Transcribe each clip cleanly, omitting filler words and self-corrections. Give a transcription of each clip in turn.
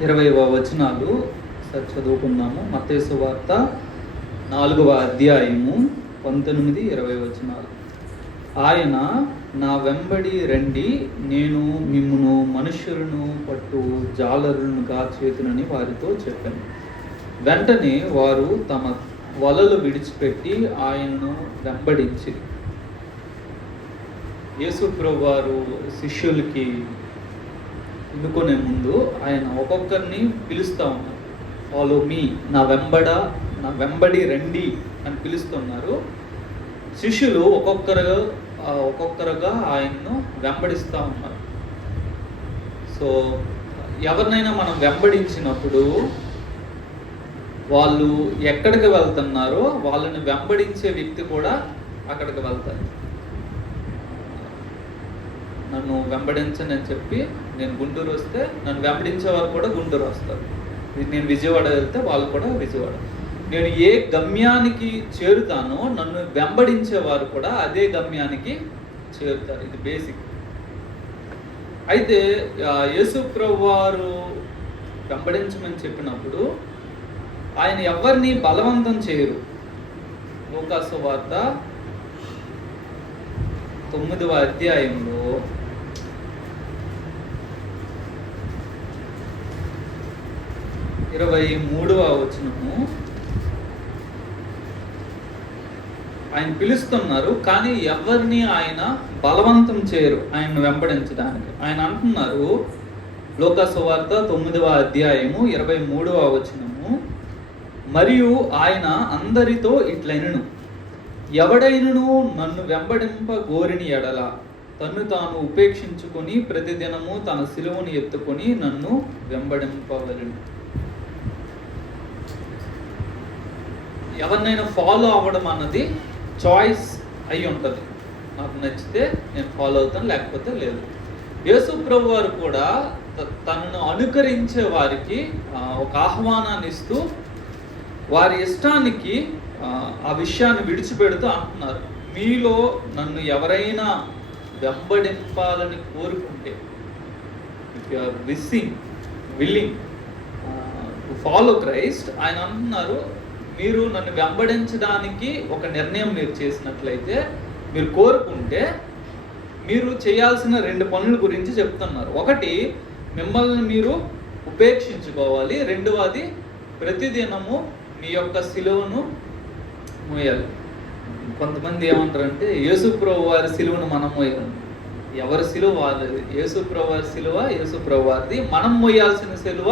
20వ వచనాలు చదువుకుందాము. మత్తయి సువార్త 4వ అధ్యాయము 19, 20 వచనాలు. ఆయన నా వెంబడి రండి, నేను మిమ్మును మనుష్యులను పట్టు జాలరులుగా చేతునని వారితో చెప్పాను. వెంటనే వారు తమ వలలు విడిచిపెట్టి ఆయనను వెంబడించి. యేసు ప్రభువారు శిష్యులకి ఎన్నుకునే ముందు ఆయన ఒక్కొక్కరిని పిలుస్తూ ఉన్నారు. ఫాలో మీ, నా వెంబడి రండి అని పిలుస్తున్నారు. శిష్యులు ఒక్కొక్కరుగా ఆయన్ను వెంబడిస్తూ ఉన్నారు. సో ఎవరినైనా మనం వెంబడించినప్పుడు వాళ్ళు ఎక్కడికి వెళ్తున్నారో వాళ్ళని వెంబడించే వ్యక్తి కూడా అక్కడికి వెళ్తారు. నన్ను వెంబడించని అని చెప్పి నేను గుంటూరు వస్తే నన్ను వెంబడించే వారు కూడా గుంటూరు వస్తారు. నేను విజయవాడ వెళ్తే వాళ్ళు కూడా విజయవాడ. నేను ఏ గమ్యానికి చేరుతానో నన్ను వెంబడించేవారు కూడా అదే గమ్యానికి చేరుతారు. ఇది బేసిక్. అయితే యేసు ప్రభువారు వెంబడించమని చెప్పినప్పుడు ఆయన ఎవరిని బలవంతం చేయరు. లూకా సువార్త 9వ అధ్యాయంలో 23వ వచనము ఆయన పిలుస్తున్నారు, కానీ ఎవరిని ఆయన బలవంతం చేయరు ఆయన్ను వెంబడించడానికి. ఆయన అంటున్నారు, లూకా సువార్త 9వ అధ్యాయము 23వ వచనము, మరియు ఆయన అందరితో ఇట్లనెను, ఎవడైనను నన్ను వెంబడింప గోరిని ఎడల తన్ను తాను ఉపేక్షించుకొని ప్రతిదినము తన సిలువను ఎత్తుకొని నన్ను వెంబడింపవలెను. ఎవరినైనా ఫాలో అవ్వడం అన్నది చాయిస్ అయి ఉంటుంది. నాకు నచ్చితే నేను ఫాలో అవుతాను, లేకపోతే లేదు. యేసు ప్రభు వారు కూడా తనను అనుకరించే వారికి ఒక ఆహ్వానాన్ని ఇస్తూ వారి ఇష్టానికి ఆ విషయాన్ని విడిచిపెడుతూ అంటున్నారు, మీలో నన్ను ఎవరైనా వెంబడింపాలని కోరుకుంటే, if you are willing to follow Christ, ఆయన అంటున్నారు, మీరు నన్ను వెంబడించడానికి ఒక నిర్ణయం మీరు చేసినట్లయితే, మీరు కోరుకుంటే మీరు చేయాల్సిన 2 పనుల గురించి చెప్తున్నారు. ఒకటి, మిమ్మల్ని మీరు ఉపేక్షించుకోవాలి. రెండవది, ప్రతిదినము మీ యొక్క సిలువను మోయాలి. కొంతమంది ఏమంటారంటే యేసు ప్రభు వారి సిలువను మనం మోయాలి. ఎవరి సిలువ వాళ్ళది. యేసు ప్రభు వారి సిలువ యేసు ప్రభు వారిది, మనం మోయాల్సిన సిలువ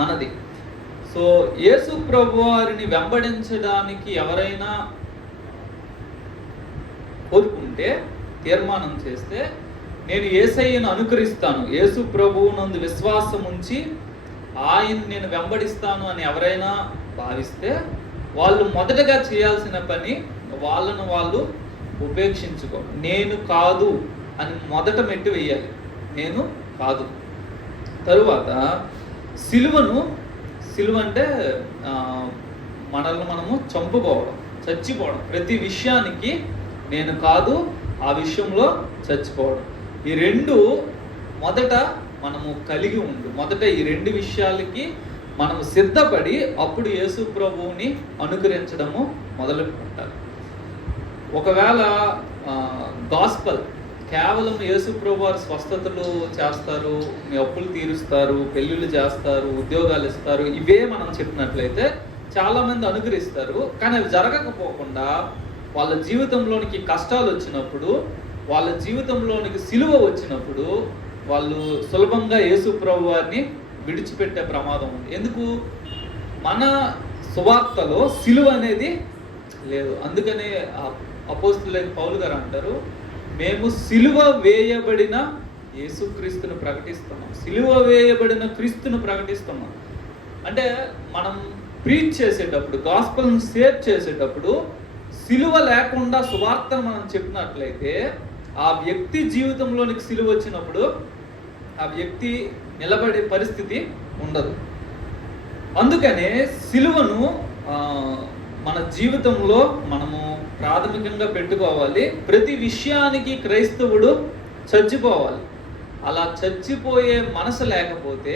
మనది. సో యేసు ప్రభు వారిని వెంబడించడానికి ఎవరైనా కోరుకుంటే, తీర్మానం చేస్తే, నేను యేసయ్యను అనుకరిస్తాను, యేసు ప్రభువు నందు విశ్వాసం ఉంచి ఆయన నేను వెంబడిస్తాను అని ఎవరైనా భావిస్తే, వాళ్ళు మొదటగా చేయాల్సిన పని వాళ్ళను వాళ్ళు ఉపేక్షించుకోండి. నేను కాదు అని మొదట మెట్టు వేయాలి. నేను కాదు. తరువాత సిలువ అంటే మనల్ని మనము చంపుకోవడం, చచ్చిపోవడం. ప్రతి విషయానికి నేను కాదు, ఆ విషయంలో చచ్చిపోవడం. ఈ 2 మొదట మనము కలిగి ఉండు. మొదట ఈ 2 విషయాలకి మనము సిద్ధపడి అప్పుడు యేసు ప్రభువుని అనుకరించడము మొదలు పెట్టాలి. ఒకవేళ గాస్పల్ కేవలం యేసు ప్రభు వారు స్వస్థతలు చేస్తారు, మీ అప్పులు తీరుస్తారు, పెళ్ళిళ్ళు చేస్తారు, ఉద్యోగాలు ఇస్తారు, ఇవే మనం చెప్పినట్లయితే చాలామంది అనుకరిస్తారు. కానీ అవి జరగకపోకుండా వాళ్ళ జీవితంలోనికి కష్టాలు వచ్చినప్పుడు, వాళ్ళ జీవితంలోనికి సిలువ వచ్చినప్పుడు వాళ్ళు సులభంగా యేసు ప్రభు వారిని విడిచిపెట్టే ప్రమాదం ఉంది. ఎందుకు? మన సువార్తలో సిలువ అనేది లేదు. అందుకనే అపోస్తలుడైన పౌలు గారు అంటారు, మేము సిలువ వేయబడిన యేసుక్రీస్తును ప్రకటిస్తున్నాం, సిలువ వేయబడిన క్రీస్తును ప్రకటిస్తున్నాం. అంటే మనం ప్రీచ్ చేసేటప్పుడు, గాస్పెల్ని షేర్ చేసేటప్పుడు సిలువ లేకుండా సువార్తను మనం చెప్పినట్లయితే ఆ వ్యక్తి జీవితంలోనికి సిలువ వచ్చినప్పుడు ఆ వ్యక్తి నిలబడే పరిస్థితి ఉండదు. అందుకనే సిలువను మన జీవితంలో మనము ప్రాథమికంగా పెట్టుకోవాలి. ప్రతి విషయానికి క్రైస్తవుడు చచ్చిపోవాలి. అలా చచ్చిపోయే మనసు లేకపోతే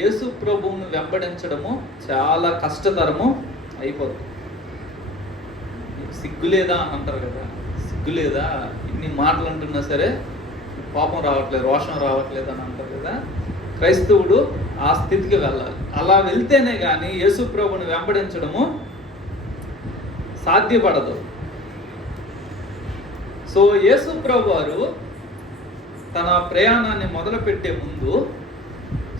యేసు ప్రభువును వెంబడించడము చాలా కష్టతరము అయిపోతుంది. సిగ్గు లేదా అని అంటారు కదా, సిగ్గు లేదా, ఇన్ని మాటలు అంటున్నా సరే కోపం రావట్లేదు, రోషం రావట్లేదు అని అంటారు కదా. క్రైస్తవుడు ఆ స్థితికి వెళ్ళాలి. అలా వెళ్తేనే కానీ యేసు ప్రభువుని వెంబడించడము సాధ్యపడదు. సో యేసు ప్రభు వారు తన ప్రయాణాన్ని మొదలుపెట్టే ముందు,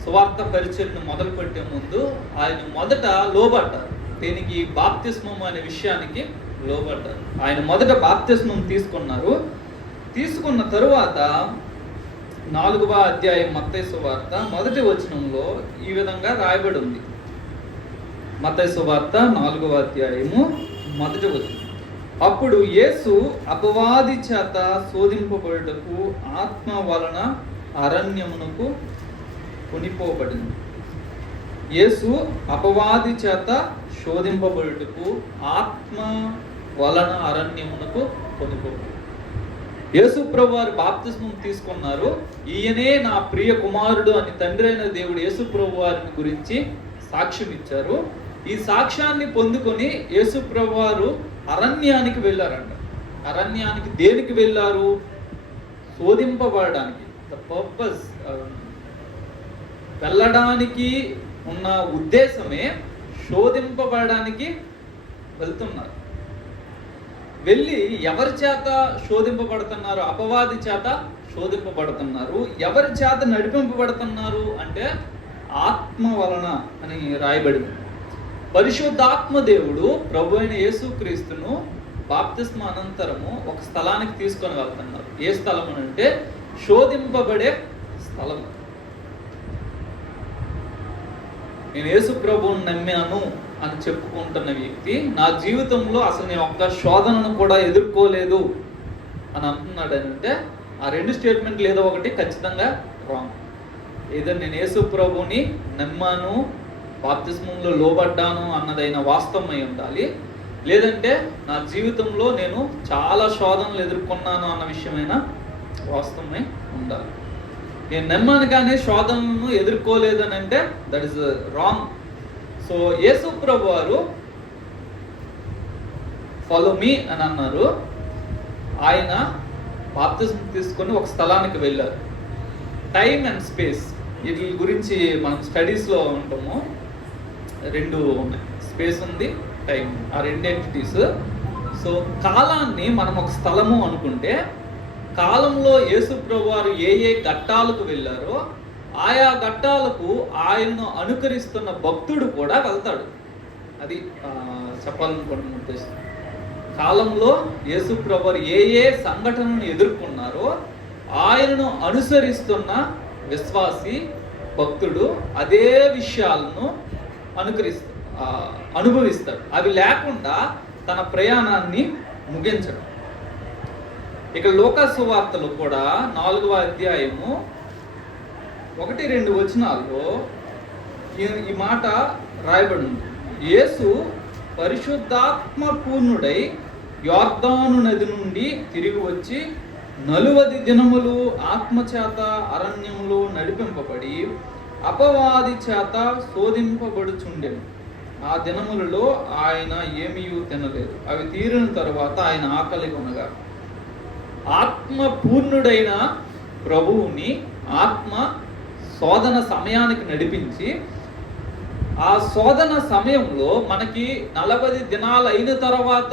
సువార్త పరిచర్యను మొదలుపెట్టే ముందు ఆయన మొదట లోబడ్డారు. దీనికి బాప్తిస్మం అనే విషయానికి లోబడ్డారు. ఆయన మొదట బాప్తిస్మం తీసుకున్నారు. తీసుకున్న తరువాత 4వ అధ్యాయం మత్తయి సువార్త 1వ వచనంలో ఈ విధంగా రాయబడి ఉంది. మత్తయి సువార్త 4వ అధ్యాయము 1వ వచనం. అప్పుడు యేసు అపవాది చేత శోధింపబడుటకు ఆత్మ వలన అరణ్యమునకు కొనిపోబడింది. యేసు అపవాది చేత శోధింపబడుటకు ఆత్మ వలన అరణ్యమునకు కొనిపోబడింది. యేసు ప్రభు వారు బాప్తిస్మం తీసుకున్నారు. ఈయనే నా ప్రియ కుమారుడు అని తండ్రి అయిన దేవుడు యేసు ప్రభు వారిని గురించి సాక్ష్యం ఇచ్చారు. ఈ సాక్ష్యాన్ని పొందుకొని యేసు ప్రభు వారు అరణ్యానికి వెళ్ళారంట. అరణ్యానికి దేనికి వెళ్ళారు? శోధింపబడడానికి. ద పర్పస్, వెళ్ళడానికి ఉన్న ఉద్దేశమే శోధింపబడడానికి వెళ్తున్నారు. వెళ్ళి ఎవరి చేత శోధింపబడుతున్నారు? అపవాది చేత శోధింపబడుతున్నారు. ఎవరి చేత నడిపింపబడుతున్నారు అంటే ఆత్మ వలన అని రాయబడింది. పరిశుద్ధాత్మ దేవుడు ప్రభు అయిన యేసుక్రీస్తును బాప్తిస్మ అనంతరము ఒక స్థలానికి తీసుకొని వెళ్తున్నారు. ఏ స్థలం అంటే శోధింపబడే స్థలం. నేను యేసు ప్రభువుని నమ్మాను అని చెప్పుకుంటున్న వ్యక్తి నా జీవితంలో అసలు నేను ఒక్క శోధనను కూడా ఎదుర్కోలేదు అని అంటున్నాడు అంటే ఆ రెండు స్టేట్మెంట్లు ఏదో ఒకటి ఖచ్చితంగా రాంగ్. ఏదో నేను యేసు ప్రభువుని నమ్మాను, బాప్తిస్మంలో లోబడ్డాను అన్నదైన వాస్తవమై ఉండాలి. లేదంటే నా జీవితంలో నేను చాలా శోధనలు ఎదుర్కొన్నాను అన్న విషయమైన వాస్తవమై ఉండాలి. నేను నమ్మాను కానీ శోధనను ఎదుర్కోలేదు అని అంటే దట్ ఈస్ రాంగ్. సో యేసు ప్రభు వారు ఫాలో మీ అని అన్నారు. ఆయన బాప్తిస్మం తీసుకొని ఒక స్థలానికి వెళ్ళారు. టైం అండ్ స్పేస్ వీటి గురించి మనం స్టడీస్లో ఉంటాము. రెండు ఉన్నాయి, స్పేస్ ఉంది, టైం, ఆ రెండు ఎంటిటీస్. సో కాలాన్ని మనం ఒక స్థలము అనుకుంటే కాలంలో యేసు ప్రభు వారు ఏ ఏ ఘట్టాలకు వెళ్ళారో ఆయా ఘట్టాలకు ఆయనను అనుకరిస్తున్న భక్తుడు కూడా వెళ్తాడు. అది చెప్పాలనుకుంటున్న ఉద్దేశం. కాలంలో యేసు ప్రభు వారు ఏ ఏ సంఘటనను ఎదుర్కొన్నారో ఆయనను అనుసరిస్తున్న విశ్వాసి భక్తుడు అదే విషయాలను అనుభవిస్తాడు. అవి లేకుండా తన ప్రయాణాన్ని ముగించడు. ఇక లూకా సువార్తలో కూడా 4వ అధ్యాయము 1-2 వచనాల్లో ఈ మాట రాయబడి ఉంది. యేసు పరిశుద్ధాత్మ పూర్ణుడై యొర్దాను నది నుండి తిరిగి వచ్చి 40 దినములు ఆత్మచేత అరణ్యములో నడిపింపబడి అపవాది చేత శోధింపబడుచుండెను. ఆ దినములలో ఆయన ఏమీ తినలేదు. అవి తీరిన తరువాత ఆయన ఆకలి కొనగా ఆత్మ పూర్ణుడైన ప్రభువుని ఆత్మ శోధన సమయానికి నడిపించి ఆ శోధన సమయంలో మనకి 40 దినాలు అయిన తర్వాత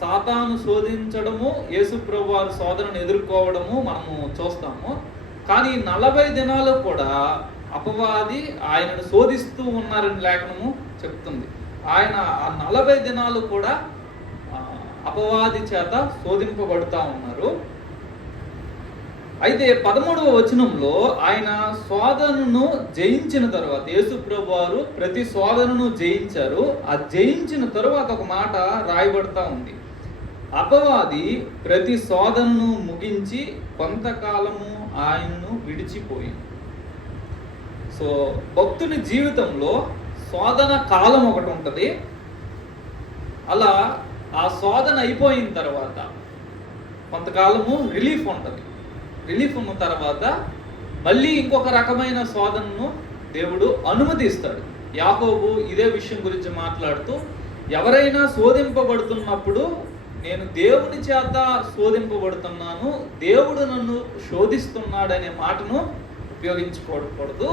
సాతాను శోధించడము, యేసు ప్రభు వారు శోధనను ఎదుర్కోవడము మనము చూస్తాము. కానీ 40 దినాలు కూడా అపవాది ఆయనను శోధిస్తూ ఉన్నారని లేఖనము చెప్తుంది. ఆయన ఆ 40 దినాలు కూడా అపవాది చేత శోధింపబడుతూ ఉన్నారు. అయితే 13వ వచనంలో ఆయన శోధనను జయించిన తర్వాత, యేసు ప్రభు వారు ప్రతి శోధనను జయించారు. ఆ జయించిన తరువాత ఒక మాట రాయబడతా ఉంది. అపవాది ప్రతి శోధనను ముగించి కొంతకాలము ఆయనను విడిచిపోయింది. సో భక్తుని జీవితంలో శోధన కాలం ఒకటి ఉంటుంది. అలా ఆ శోధన అయిపోయిన తర్వాత కొంతకాలము రిలీఫ్ ఉంటుంది. రిలీఫ్ ఉన్న తర్వాత మళ్ళీ ఇంకొక రకమైన శోధనను దేవుడు అనుమతిస్తాడు. యాకోబు ఇదే విషయం గురించి మాట్లాడుతూ, ఎవరైనా శోధింపబడుతున్నప్పుడు నేను దేవుని చేత శోధింపబడుతున్నాను, దేవుడు నన్ను శోధిస్తున్నాడనే మాటను ఉపయోగించుకోకూడదు.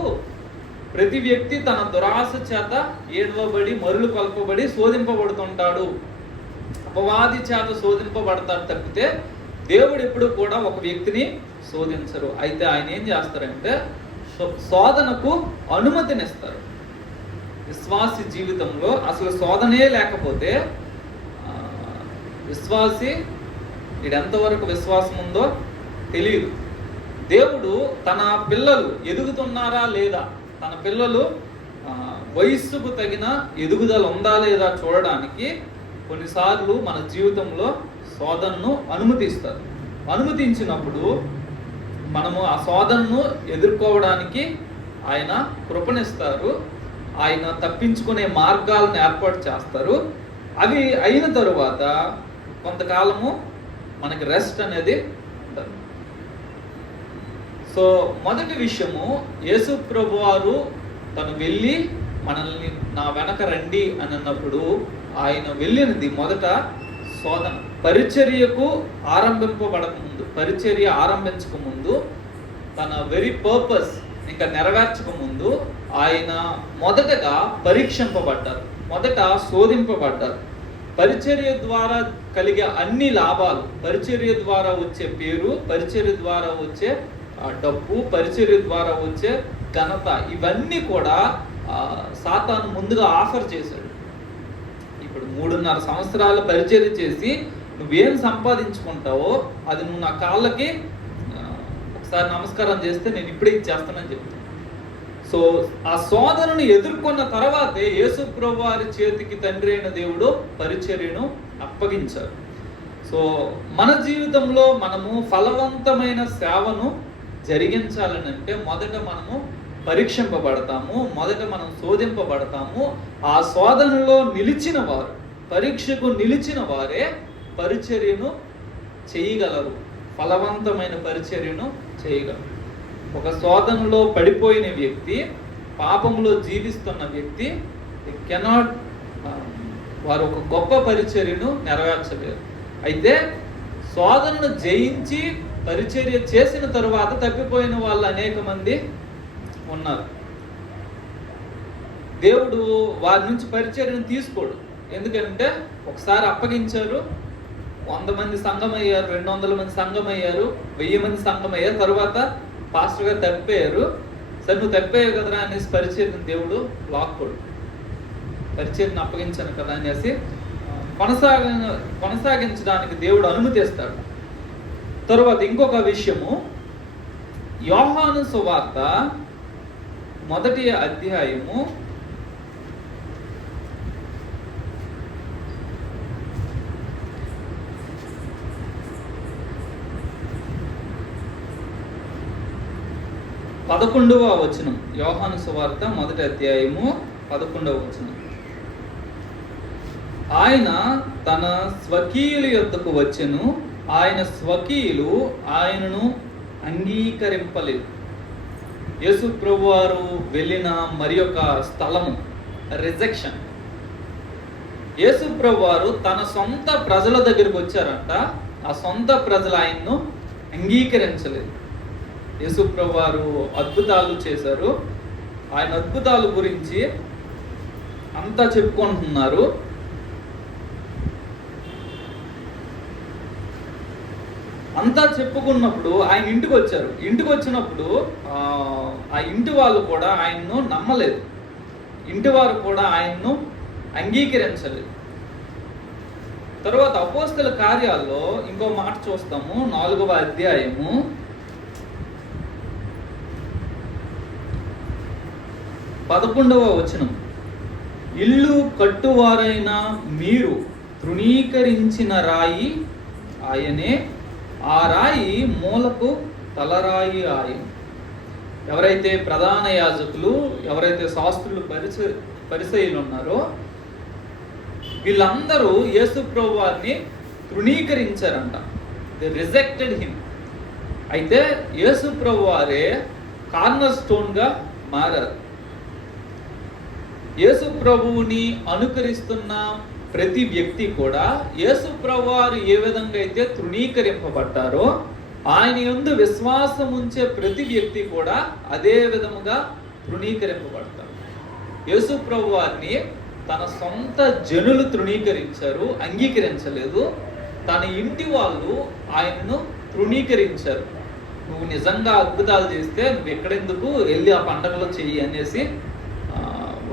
ప్రతి వ్యక్తి తన దురాశ చేత ఏడవబడి మరులు కలపబడి శోధింపబడుతుంటాడు, అపవాది చేత శోధింపబడతాడు తప్పితే దేవుడు ఎప్పుడు కూడా ఒక వ్యక్తిని శోధించరు. అయితే ఆయన ఏం చేస్తారంటే శోధనకు అనుమతినిస్తారు. విశ్వాసి జీవితంలో అసలు శోధనే లేకపోతే విశ్వాసి ఎంతవరకు విశ్వాసం ఉందో తెలియదు. దేవుడు తన పిల్లలు ఎదుగుతున్నారా లేదా, తన పిల్లలు వయస్సుకు తగిన ఎదుగుదల ఉందా లేదా చూడడానికి కొన్నిసార్లు మన జీవితంలో శోధనను అనుమతిస్తారు. అనుమతించినప్పుడు మనము ఆ శోధనను ఎదుర్కోవడానికి ఆయన కృపణిస్తారు, ఆయన తప్పించుకునే మార్గాలను ఏర్పాటు చేస్తారు. అవి అయిన తరువాత కొంతకాలము మనకి రెస్ట్ అనేది ఉంటుంది. సో మొదటి విషయము, యేసు ప్రభువారు తను వెళ్ళి మనల్ని నా వెనక రండి అని అన్నప్పుడు ఆయన వెళ్ళినది మొదట శోధన. పరిచర్యకు ఆరంభింపబడకముందు, పరిచర్య ఆరంభించక ముందు, తన వెరీ పర్పస్ ఇంకా నెరవేర్చక ముందు ఆయన మొదటగా పరీక్షింపబడ్డారు, మొదట శోధింపబడ్డారు. పరిచర్య ద్వారా కలిగే అన్ని లాభాలు, పరిచర్య ద్వారా వచ్చే పేరు, పరిచర్య ద్వారా వచ్చే డబ్బు, పరిచర్య ద్వారా వచ్చే ఘనత, ఇవన్నీ కూడా సాతాను ముందుగా ఆఫర్ చేశాడు. ఇప్పుడు 3.5 సంవత్సరాలు పరిచర్య చేసి నువ్వేం సంపాదించుకుంటావో అది నువ్వు నా కాళ్ళకి ఒకసారి నమస్కారం చేస్తే నేను ఇప్పుడే ఇచ్చేస్తానని చెప్తాను. సో ఆ శోధనను ఎదుర్కొన్న తర్వాతే యేసు ప్రభువారి చేతికి తండ్రి అయిన దేవుడు పరిచర్యను అప్పగించారు. సో మన జీవితంలో మనము ఫలవంతమైన సేవను జరిగించాలని అంటే మొదట మనము పరీక్షింపబడతాము, మొదట మనం శోధింపబడతాము. ఆ శోధనలో నిలిచిన వారు, పరీక్షకు నిలిచిన వారే పరిచర్యను చేయగలరు, ఫలవంతమైన పరిచర్యను చేయగలరు. ఒక శోధనలో పడిపోయిన వ్యక్తి, పాపంలో జీవిస్తున్న వ్యక్తి కెనాట్, వారు ఒక గొప్ప పరిచర్యను నెరవేర్చలేరు. అయితే శోధనను జయించి పరిచర్య చేసిన తరువాత తప్పిపోయిన వాళ్ళు అనేక మంది ఉన్నారు. దేవుడు వారి నుంచి పరిచర్యను తీసుకోడు. ఎందుకంటే ఒకసారి అప్పగించారు, 100 మంది సంఘమయ్యారు, 200 మంది సంఘమయ్యారు, 1000 మంది సంఘమయ్యారు, తర్వాత పాస్టర్ గారు తప్పిపోయారు. సరే నువ్వు తప్పిపోయావు కదరా అనేసి పరిచర్యను దేవుడు లాక్కోడు. పరిచర్యను అప్పగించాను కదా అనేసి కొనసాగించడానికి దేవుడు అనుమతిస్తాడు. తరువాత ఇంకొక విషయము, యోహాను సువార్త 1వ అధ్యాయము 11వ వచనం. యోహాను సువార్త 1వ అధ్యాయము 11వ వచనం. ఆయన తన స్వకీయుల యొద్దకు వచ్చెను, ఆయన స్వకీయులు ఆయనను అంగీకరింపలేదు. యేసు ప్రభువారు వెళ్ళిన మరి ఒక స్థలము రిజెక్షన్. యేసు ప్రభువారు తన సొంత ప్రజల దగ్గరికి వచ్చారంట, ఆ సొంత ప్రజలు ఆయన్ను అంగీకరించలేదు. యేసు ప్రభువారు అద్భుతాలు చేశారు, ఆయన అద్భుతాల గురించి అంతా చెప్పుకుంటున్నారు. అంతా చెప్పుకున్నప్పుడు ఆయన ఇంటికి వచ్చారు. ఇంటికి వచ్చినప్పుడు ఆ ఇంటి వాళ్ళు కూడా ఆయన్ను నమ్మలేదు, ఇంటి వారు కూడా ఆయన్ను అంగీకరించలేదు. తర్వాత అపోస్తల కార్యాల్లో ఇంకో మాట చూస్తాము, 4వ అధ్యాయము 11వ వచనం. ఇల్లు కట్టువారైన మీరు తృణీకరించిన రాయి ఆయనే, ఆ రాయి మూలకు తలరాయి ఆయన. ఎవరైతే ప్రధాన యాజకులు, ఎవరైతే శాస్త్రులు, పరిసయ్యులు ఉన్నారో వీళ్ళందరూ యేసు ప్రభువారిని తృణీకరించారంట. They rejected him. అయితే యేసు ప్రభువారే కార్నర్ స్టోన్గా మారారు. యేసు ప్రభువుని అనుకరిస్తున్న ప్రతి వ్యక్తి కూడా యేసు ప్రభు వారు ఏ విధంగా అయితే తృణీకరింపబడ్డారో, ఆయన యందు విశ్వాసం ఉంచే ప్రతి వ్యక్తి కూడా అదే విధముగా తృణీకరింపబడతారు. యేసు ప్రభు వారిని తన సొంత జనులు తృణీకరించారు, అంగీకరించలేదు. తన ఇంటి వాళ్ళు ఆయనను తృణీకరించారు. నువ్వు నిజంగా అద్భుతాలు చేస్తే నువ్వు ఎక్కడెందుకు, వెళ్ళి ఆ పండగలో చెయ్యి అనేసి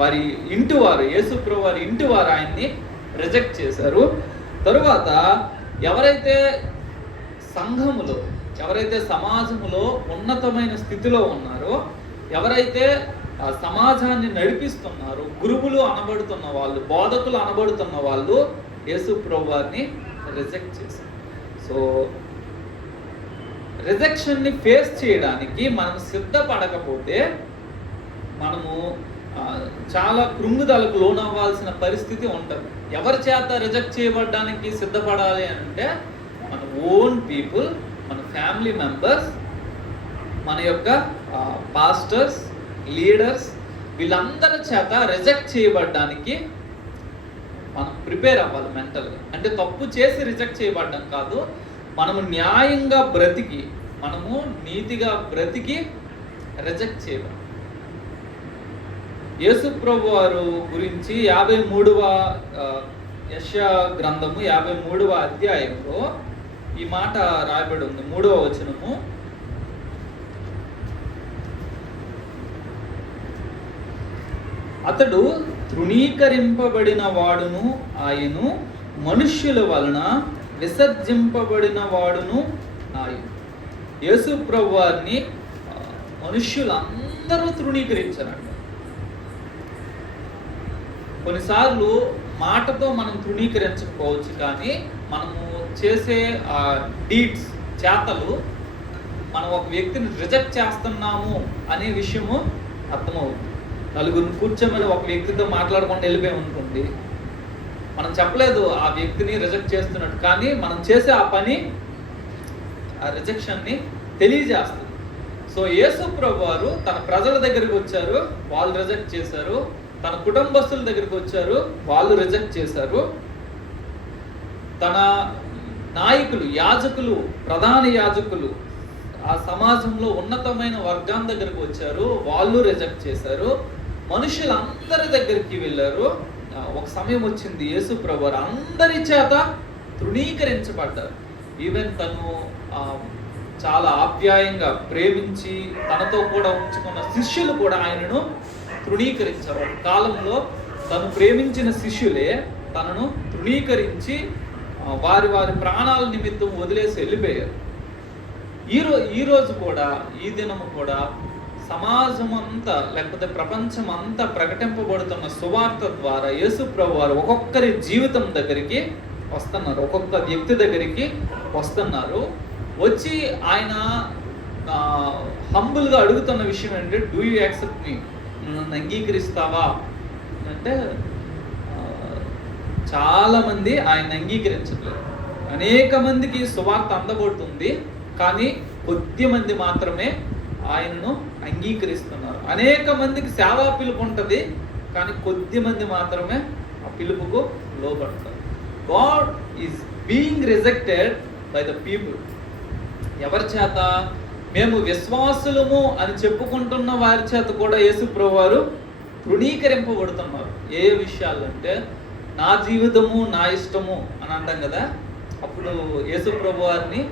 వారి ఇంటి వారు, యేసు ప్రభు వారి ఇంటి వారు ఆయన్ని రిజెక్ట్ చేశారు. తరువాత ఎవరైతే సంఘములో, ఎవరైతే సమాజంలో ఉన్నతమైన స్థితిలో ఉన్నారో, ఎవరైతే ఆ సమాజాన్ని నడిపిస్తున్నారు, గురువులు అనబడుతున్న వాళ్ళు, బోధకులు అనబడుతున్న వాళ్ళు యేసు ప్రభు వారిని రిజెక్ట్ చేశారు. సో రిజెక్షన్ని ఫేస్ చేయడానికి మనం సిద్ధపడకపోతే మనము చాలా కృంగుదలకు లోనవ్వాల్సిన పరిస్థితి ఉంటుంది. ఎవరి చేత రిజెక్ట్ చేయబడడానికి సిద్ధపడాలి అంటే మన ఓన్ పీపుల్, మన ఫ్యామిలీ మెంబర్స్, మన యొక్క పాస్టర్స్, లీడర్స్, వీళ్ళందరి చేత రిజెక్ట్ చేయబడడానికి మనం ప్రిపేర్ అవ్వాలి మెంటల్గా. అంటే తప్పు చేసి రిజెక్ట్ చేయబడ్డం కాదు, మనము న్యాయంగా బ్రతికి, మనము నీతిగా బ్రతికి రిజెక్ట్ చేయబడి. యేసు ప్రభు వారు గురించి 53వ యెషయా గ్రంథము 53వ అధ్యాయంలో ఈ మాట రాయబడి ఉంది. 3వ వచనము, అతడు తృణీకరింపబడిన వాడును ఆయను, మనుష్యుల వలన విసర్జింపబడిన వాడును ఆయన. యేసు ప్రభు వారిని మనుష్యులందరూ తృణీకరించారంట. కొన్నిసార్లు మాటతో మనం తృణీకరించకపోవచ్చు, కానీ మనము చేసే డీడ్స్, చేతలు, మనం ఒక వ్యక్తిని రిజెక్ట్ చేస్తున్నాము అనే విషయము అర్థమవుతుంది. నలుగురిని కూర్చోమని ఒక వ్యక్తితో మాట్లాడకుండా వెళ్ళిపోయి ఉంటుంది, మనం చెప్పలేదు ఆ వ్యక్తిని రిజెక్ట్ చేస్తున్నట్టు, కానీ మనం చేసే ఆ పని ఆ రిజెక్షన్ని తెలియజేస్తుంది. సో యేసు ప్రభు వారు తన ప్రజల దగ్గరికి వచ్చారు, వాళ్ళు రిజెక్ట్ చేశారు. తన కుటుంబస్తుల దగ్గరికి వచ్చారు, వాళ్ళు రిజెక్ట్ చేశారు. తన నాయకులు, యాజకులు, ప్రధాన యాజకులు, ఆ సమాజంలో ఉన్నతమైన వర్గం దగ్గరికి వచ్చారు, వాళ్ళు రిజెక్ట్ చేశారు. మనుషులందరి దగ్గరికి వెళ్ళారు. ఒక సమయం వచ్చింది, యేసు ప్రభు వారు అందరి చేత తృణీకరించబడ్డారు. ఈవెన్ తను చాలా ఆప్యాయంగా ప్రేమించి తనతో కూడా ఉంచుకున్న శిష్యులు కూడా ఆయనను తృణీకరించారు. కాలంలో తను ప్రేమించిన శిష్యులే తనను తృణీకరించి వారి వారి ప్రాణాల నిమిత్తం వదిలేసి వెళ్ళిపోయారు. ఈరోజు కూడా, ఈ దినము కూడా సమాజం అంతా, లేకపోతే ప్రపంచం అంతా ప్రకటింపబడుతున్న సువార్త ద్వారా యేసు ప్రభు వారు ఒక్కొక్కరి జీవితం దగ్గరికి వస్తున్నారు, ఒక్కొక్క వ్యక్తి దగ్గరికి వస్తున్నారు. వచ్చి ఆయన హంబుల్గా అడుగుతున్న విషయం ఏంటంటే, డూ యూ యాక్సెప్ట్ మీ, నన్ను అంగీకరిస్తావా అంటే చాలామంది ఆయన అంగీకరించట్లేదు. అనేక మందికి సువార్త అందబడుతుంది, కానీ కొద్ది మంది మాత్రమే ఆయనను అంగీకరిస్తున్నారు. అనేక మందికి సేవా పిలుపు ఉంటుంది, కానీ కొద్ది మంది మాత్రమే ఆ పిలుపుకు లోబడతారు. God is being rejected by the people. ఎవరి చేత? మేము విశ్వాసులము అని చెప్పుకుంటున్న వారి చేత కూడా యేసు ప్రభు వారు తృణీకరింపబడుతున్నారు. ఏ విషయాలు అంటే, నా జీవితము నా ఇష్టము అని అంటాం కదా, అప్పుడు యేసు ప్రభు వారిని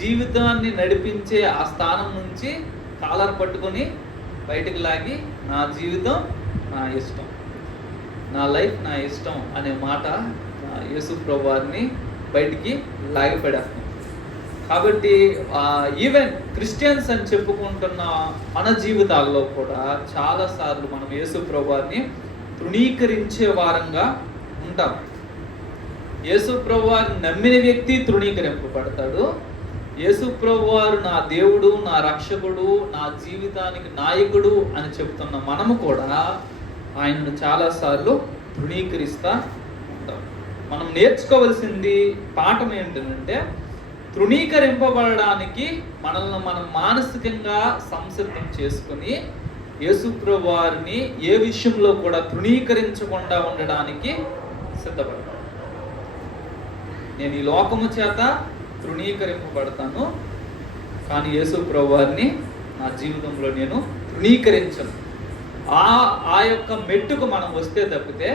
జీవితాన్ని నడిపించే ఆ స్థానం నుంచి కాలర్ పట్టుకొని బయటకు లాగి, నా జీవితం నా ఇష్టం, నా లైఫ్ నా ఇష్టం అనే మాట యేసు ప్రభు వారిని బయటికి లాగిపడేస్తాం. కాబట్టి ఈవెన్ క్రిస్టియన్స్ అని చెప్పుకుంటున్న మన జీవితాల్లో కూడా చాలాసార్లు మనం యేసు ప్రభు వారిని తృణీకరించే వారంగా ఉంటాం. యేసు ప్రభు వారిని నమ్మిన వ్యక్తి తృణీకరింపబడతాడు. యేసు ప్రభు వారు నా దేవుడు, నా రక్షకుడు, నా జీవితానికి నాయకుడు అని చెప్తున్న మనము కూడా ఆయనను చాలాసార్లు తృణీకరిస్తూ ఉంటాం. మనం నేర్చుకోవలసింది పాఠం ఏంటంటే, తృణీకరింపబడడానికి మనల్ని మనం మానసికంగా సంసిద్ధం చేసుకుని యేసుప్రభు వారిని ఏ విషయంలో కూడా తృణీకరించకుండా ఉండడానికి సిద్ధపడతాను. నేను ఈ లోకము చేత తృణీకరింపబడతాను, కానీ యేసుప్రభు వారిని నా జీవితంలో నేను తృణీకరించను. ఆ యొక్క మెట్టుకు మనం వస్తే తప్పితే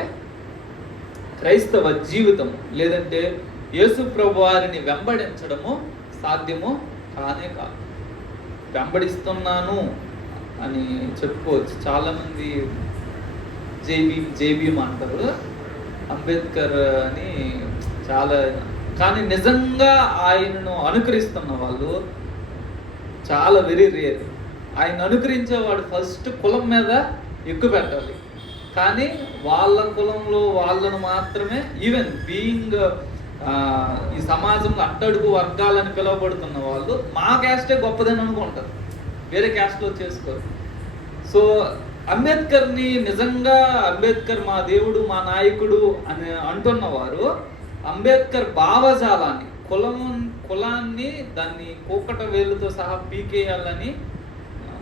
క్రైస్తవ జీవితం లేదంటే యేసుప్రభు వారిని వెంబడించడము సాధ్యము కానే కాదు. వెంబడిస్తున్నాను అని చెప్పుకోవచ్చు. చాలామంది జేబీఎం అంటారు, అంబేద్కర్ అని చాలా, కానీ నిజంగా ఆయనను అనుకరిస్తున్న వాళ్ళు చాలా వెరీ రేర్. ఆయన అనుకరించేవాడు ఫస్ట్ కులం మీద ఎక్కువ పెట్టాలి, కానీ వాళ్ళ కులంలో వాళ్ళను మాత్రమే, ఈవెన్ బీయింగ్ ఈ సమాజంలో అట్టడుగు వర్గాలని పిలువబడుతున్న వాళ్ళు మా క్యాస్టే గొప్పదని అనుకుంటారు, వేరే క్యాస్ట్లో చేసుకోరు. సో అంబేద్కర్ని నిజంగా అంబేద్కర్ మా దేవుడు మా నాయకుడు అని అంటున్నవారు అంబేద్కర్ భావజాలాన్ని, కులాన్ని దాన్ని కూకట వేలుతో సహా పీకేయాలని,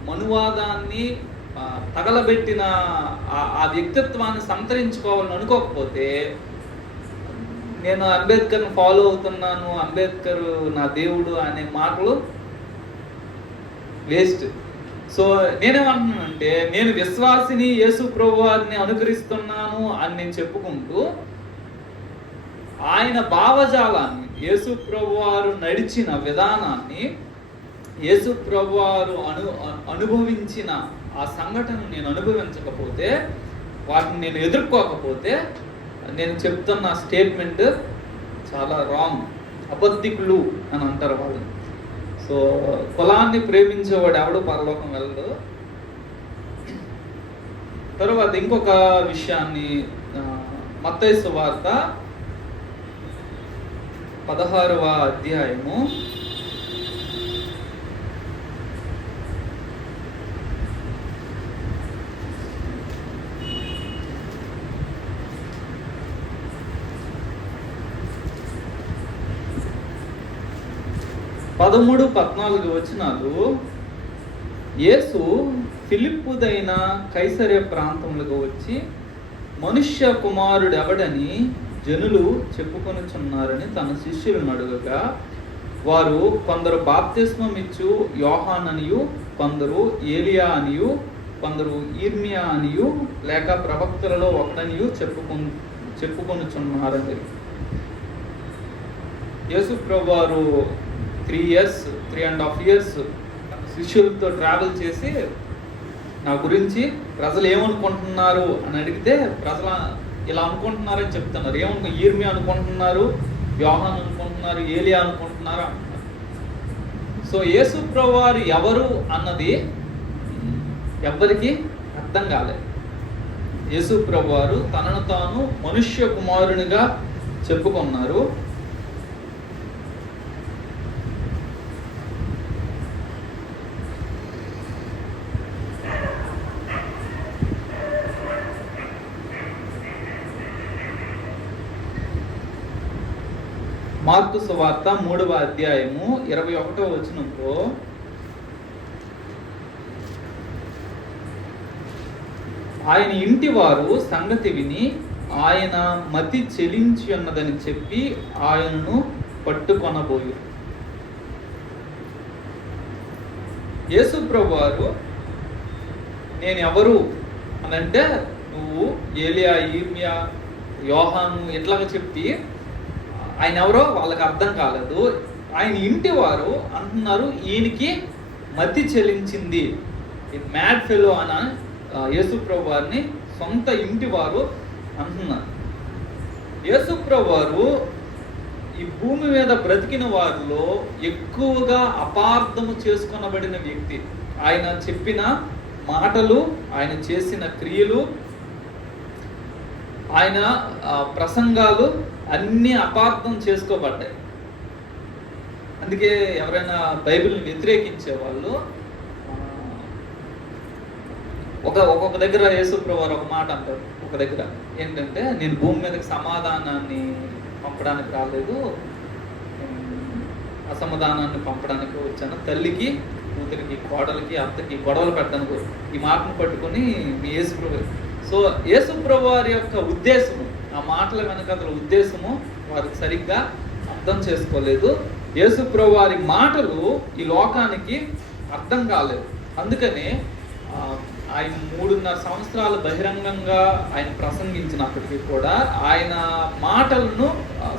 మనువాదాన్ని తగలబెట్టిన ఆ వ్యక్తిత్వాన్ని సంతరించుకోవాలని అనుకోకపోతే నేను అంబేద్కర్ని ఫాలో అవుతున్నాను, అంబేద్కర్ నా దేవుడు అనే మాటలు వేస్ట్. సో నేనేమంటున్నానంటే, నేను విశ్వాసిని, యేసు ప్రభు వారిని అనుకరిస్తున్నాను అని నేను చెప్పుకుంటూ ఆయన భావజాలాన్ని, యేసు ప్రభు వారు నడిచిన విధానాన్ని, యేసు ప్రభు వారు అనుభవించిన ఆ సంఘటన నేను అనుభవించకపోతే, వాటిని నేను ఎదుర్కోకపోతే, నేను చెప్తున్న స్టేట్మెంట్ చాలా రాంగ్, అబద్ధికులు అని అంటారు వాళ్ళు. సో కులాన్ని ప్రేమించేవాడు ఎవడు పరలోకం వెళ్ళడు. తర్వాత ఇంకొక విషయాన్ని, మత్తయి సువార్త 16వ అధ్యాయము 13-14 వచనాలు. యేసు ఫిలిప్పుదైన కైసరే ప్రాంతములకు వచ్చి, మనుష్య కుమారుడు ఎవడని జనులు చెప్పుకొనుచున్నారని తన శిష్యులను అడుగగా, వారు కొందరు బాప్తిస్మం ఇచ్చు యోహాననియు, కొందరు ఏలియా అనియు, కొందరు ఇర్మియా అనియు, లేక ప్రవక్తలలో ఒకడనియు చెప్పుకొనుచున్నారని. యేసు ప్రభు వారు 3.5 years శిష్యులతో ట్రావెల్ చేసి నా గురించి ప్రజలు ఏమనుకుంటున్నారు అని అడిగితే, ప్రజలు ఇలా అనుకుంటున్నారని చెప్తున్నారు. ఇర్మియా అనుకుంటున్నారు, యోహాను అనుకుంటున్నారు, ఏలియా అనుకుంటున్నారు అంటున్నారు. సో యేసు ప్రభు వారు ఎవరు అన్నది ఎవ్వరికి అర్థం కాలేదు. యేసు ప్రభు వారు తనను తాను మనుష్య కుమారునిగా చెప్పుకున్నారు. మార్కు సువార్త 3వ అధ్యాయము 21వ వచనంలో, ఆయన ఇంటి వారు సంగతి విని ఆయన మతి చెలించి ఉన్నదని చెప్పి ఆయనను పట్టుకొనబోయి. యేసు ప్రభు వారు నేను ఎవరు అని అంటే, నువ్వు ఏలియా, ఇర్మియా, యోహాను ఇట్లాగా చెప్పి ఆయన ఎవరో వాళ్ళకి అర్థం కాలేదు. ఆయన ఇంటి వారు అంటున్నారు ఈయనకి మతి చెలించింది, మ్యాడ్ ఫెలో అని యేసు ప్రభు వారిని సొంత ఇంటి వారు అంటున్నారు. యేసు ప్రభు వారు ఈ భూమి మీద బ్రతికిన వారిలో ఎక్కువగా అపార్థము చేసుకొనబడిన వ్యక్తి. ఆయన చెప్పిన మాటలు, ఆయన చేసిన క్రియలు, ఆయన ప్రసంగాలు అన్నీ అపార్థం చేసుకోబడ్డాయి. అందుకే ఎవరైనా బైబిల్ని వ్యతిరేకించే వాళ్ళు ఒక్కొక్క దగ్గర యేసుప్రభు వారు ఒక మాట అంటారు. ఒక దగ్గర ఏంటంటే, నేను భూమి మీదకి సమాధానాన్ని పంపడానికి రాలేదు, అసమాధానాన్ని పంపడానికి వచ్చాను, తల్లికి కూతురికి కోడలికి అత్తకి గొడవలు పెట్టడానికి. ఈ మాటను పట్టుకొని మీ యేసుప్రభు, సో యేసుప్రభు వారి యొక్క ఉద్దేశము, ఆ మాటల వెనకాల ఉద్దేశము వారికి సరిగ్గా అర్థం చేసుకోలేదు. యేసుప్రభు వారి మాటలు ఈ లోకానికి అర్థం కాలేదు. అందుకనే ఆయన 3.5 సంవత్సరాలు బహిరంగంగా ఆయన ప్రసంగించినప్పటికీ కూడా ఆయన మాటలను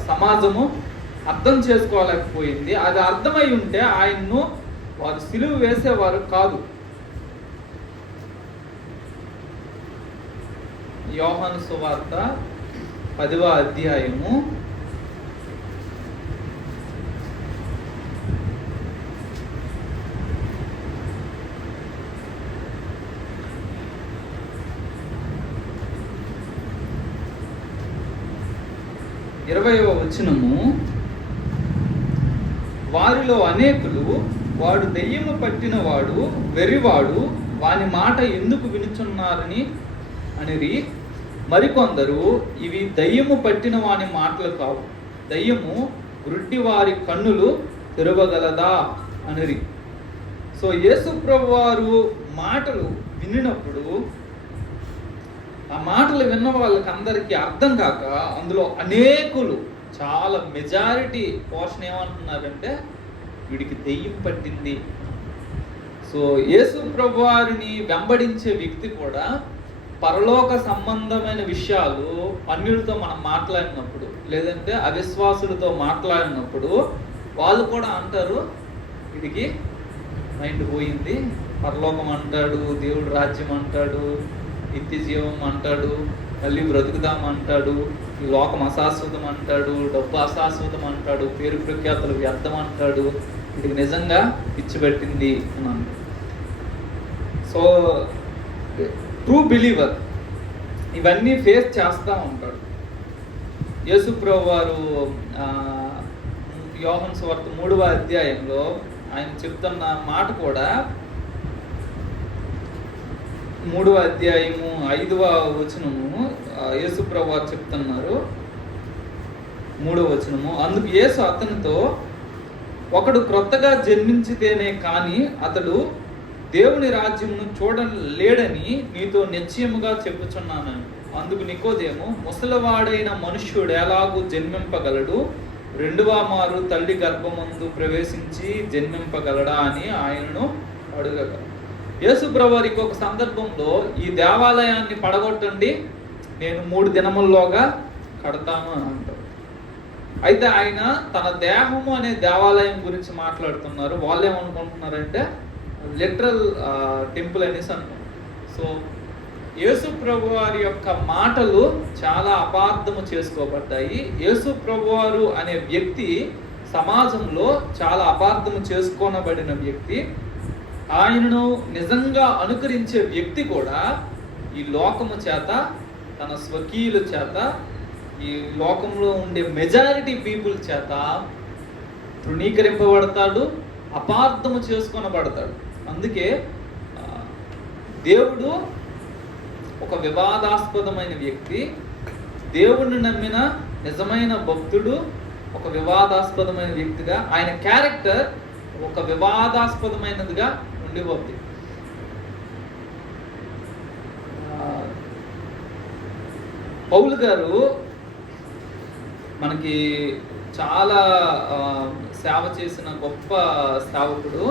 సమాజము అర్థం చేసుకోలేకపోయింది. అది అర్థమై ఉంటే ఆయన్ను వారు సిలువ వేసేవారు కాదు. యోహాను సువార్త 10వ అధ్యాయము 20వ వచనము, వారిలో అనేకులు వాడు దెయ్యము పట్టినవాడు వెర్రివాడు, వాని మాట ఎందుకు వినుచున్నారని అనిరి. మరికొందరు ఇవి దయ్యము పట్టిన వాని మాటలు కావు, దయ్యము గుడ్డి వారి కన్నులు తెరవగలదా అనిరి. సో యేసు ప్రభు వారు మాటలు వినినప్పుడు ఆ మాటలు విన్న వాళ్ళకి అందరికీ అర్థం కాక అందులో అనేకులు, చాలా మెజారిటీ పోర్షన్ ఏమంటున్నారంటే వీడికి దెయ్యం పట్టింది. సో యేసు ప్రభు వారిని వెంబడించే వ్యక్తి కూడా పరలోక సంబంధమైన విషయాలు అన్యులతో మనం మాట్లాడినప్పుడు, లేదంటే అవిశ్వాసులతో మాట్లాడినప్పుడు వాళ్ళు కూడా అంటారు వీడికి మైండ్ పోయింది, పరలోకం అంటాడు, దేవుడు రాజ్యం అంటాడు, నిత్య జీవం అంటాడు, మళ్ళీ బ్రతుకుదాం అంటాడు, ఈ లోకం అశాశ్వతం అంటాడు, డబ్బు అశాశ్వతం అంటాడు, పేరు ప్రఖ్యాతులు వ్యర్థం అంటాడు, వీడికి నిజంగా పిచ్చిపెట్టింది అన్నాను. సో ట్రూ బిలీవర్ ఇవన్నీ ఫేస్ చేస్తూ ఉంటాడు. యేసు ప్రభు వారు యోహాను సువార్త 3వ అధ్యాయంలో ఆయన చెప్తున్న మాట కూడా 3వ అధ్యాయము 5వ వచనము యేసు ప్రభు వారు చెప్తున్నారు. 3వ వచనము, అందుకు యేసు అతనితో, ఒకడు క్రొత్తగా జన్మించితేనే కానీ అతడు దేవుని రాజ్యమును చూడలేడని నీతో నిశ్చయముగా చెప్పుచున్నాను. అందుకు నికోదేము, ముసలివాడైన మనుష్యుడు ఎలాగూ జన్మింపగలడు, రెండవ మారు తల్లి గర్భమందు ప్రవేశించి జన్మింపగలడా అని ఆయనను అడుగక. యేసు ప్రభువారికి ఒక సందర్భంలో ఈ దేవాలయాన్ని పడగొట్టండి, నేను 3 దినముల్లోగా కడతాను అని అంటారు. అయితే ఆయన తన దేహము అనే దేవాలయం గురించి మాట్లాడుతున్నారు. వాళ్ళు ఏమనుకుంటున్నారంటే లిటరల్ టెంపుల్ అనేసి అంటారు. సో యేసు ప్రభువారి యొక్క మాటలు చాలా అపార్థము చేసుకోబడ్డాయి. యేసు ప్రభువారు అనే వ్యక్తి సమాజంలో చాలా అపార్థము చేసుకోనబడిన వ్యక్తి. ఆయనను నిజంగా అనుకరించే వ్యక్తి కూడా ఈ లోకము చేత, తన స్వకీయుల చేత, ఈ లోకంలో ఉండే మెజారిటీ పీపుల్ చేత తృణీకరింపబడతాడు, అపార్థము చేసుకొనబడతాడు. అందుకే దేవుడు ఒక వివాదాస్పదమైన వ్యక్తి, దేవుణ్ణి నమ్మిన నిజమైన భక్తుడు ఒక వివాదాస్పదమైన వ్యక్తిగా, ఆయన క్యారెక్టర్ ఒక వివాదాస్పదమైనదిగా ఉండిపోద్ది. పౌలు గారు మనకి చాలా సేవ చేసిన గొప్ప సేవకుడు.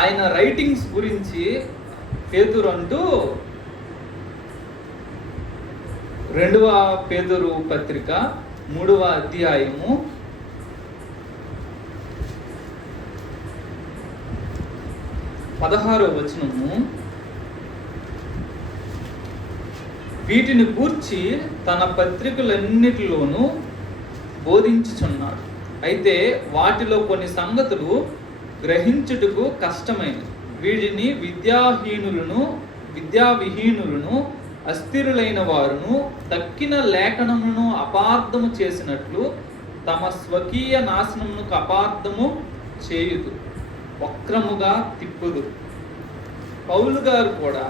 ఆయన రైటింగ్స్ గురించి పేతురు అంటూ 2వ పేతురు పత్రిక 3వ అధ్యాయము 16వ వచనము, వీటిని గూర్చి తన పత్రికలన్నిటిలోనూ బోధించుచున్నాడు. అయితే వాటిలో కొన్ని సంగతులు గ్రహించుటకు కష్టమైనవి. వీటిని విద్యావిహీనులను అస్థిరులైన వారును తక్కిన లేఖనమును అపార్థము చేసినట్లు తమ స్వకీయ నాశనమునకు అపార్థము చేయుదు, వక్రముగా తిప్పుదు. పౌలు గారు కూడా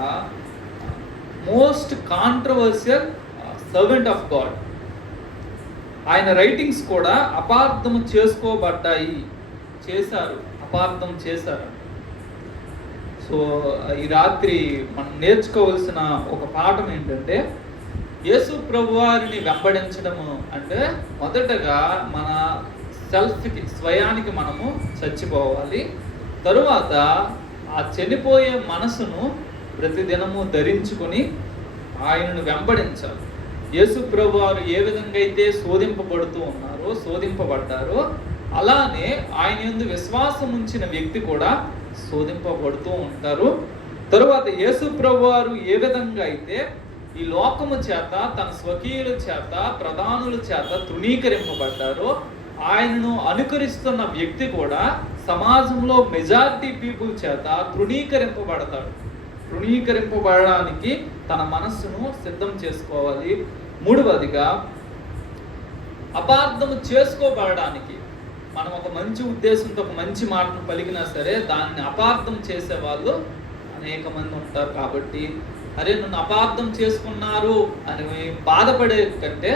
most controversial servant of God. ఆయన రైటింగ్స్ కూడా అపార్థము చేసుకోబడ్డాయి. చేశారు, అపార్థం చేశారు. సో ఈ రాత్రి మనం నేర్చుకోవాల్సిన ఒక పాఠం ఏంటంటే, యేసు ప్రభువారిని వెంబడించడము అంటే మొదటగా మన సెల్ఫ్కి, స్వయానికి మనము చచ్చిపోవాలి. తరువాత ఆ చనిపోయే మనసును ప్రతిదినము ధరించుకొని ఆయనను వెంబడించాలి. యేసు ప్రభువారు ఏ విధంగా అయితే శోధింపబడ్డారో అలానే ఆయన యందు విశ్వాసం ఉంచిన వ్యక్తి కూడా శోధింపబడుతూ ఉంటారు. తరువాత యేసు ప్రభువారు ఏ విధంగా అయితే ఈ లోకము చేత, తన స్వకీయుల చేత, ప్రధానుల చేత తృణీకరింపబడ్డారో, ఆయనను అనుకరిస్తున్న వ్యక్తి కూడా సమాజంలో మెజారిటీ పీపుల్ చేత తృణీకరింపబడడానికి తన మనస్సును సిద్ధం చేసుకోవాలి. మూడవదిగా, అపార్థము చేసుకోబడడానికి, మనం ఒక మంచి ఉద్దేశంతో ఒక మంచి మాటను పలికినా సరే దాన్ని అపార్థం చేసే వాళ్ళు అనేక మంది ఉంటారు. కాబట్టి అరే నన్ను అపార్థం చేసుకున్నారు అని బాధపడే కంటే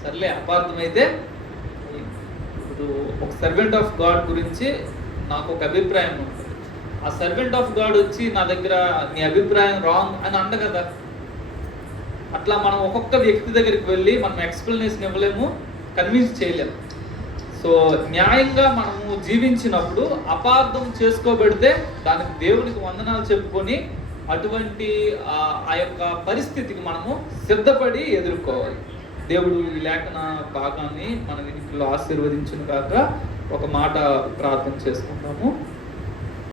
సర్లే అపార్థమైతే. ఇప్పుడు ఒక సర్వెంట్ ఆఫ్ గాడ్ గురించి నాకు ఒక అభిప్రాయం ఉంటుంది. ఆ సర్వెంట్ ఆఫ్ గాడ్ వచ్చి నా దగ్గర నీ అభిప్రాయం రాంగ్ అని అంద కదా. అట్లా మనం ఒక్కొక్క వ్యక్తి దగ్గరికి వెళ్ళి మనం ఎక్స్ప్లెనేషన్ ఇవ్వలేము, కన్విన్స్ చేయలేము. సో న్యాయంగా మనము జీవించినప్పుడు అపార్థం చేసుకోబడితే దానికి దేవునికి వందనాలు చెప్పుకొని అటువంటి ఆ యొక్క పరిస్థితికి మనము సిద్ధపడి ఎదుర్కోవాలి. దేవుడు ఈ లేఖన భాగాన్ని మన వినికిలో ఆశీర్వదించును గాక. ఒక మాట ప్రార్థన చేసుకుందాము.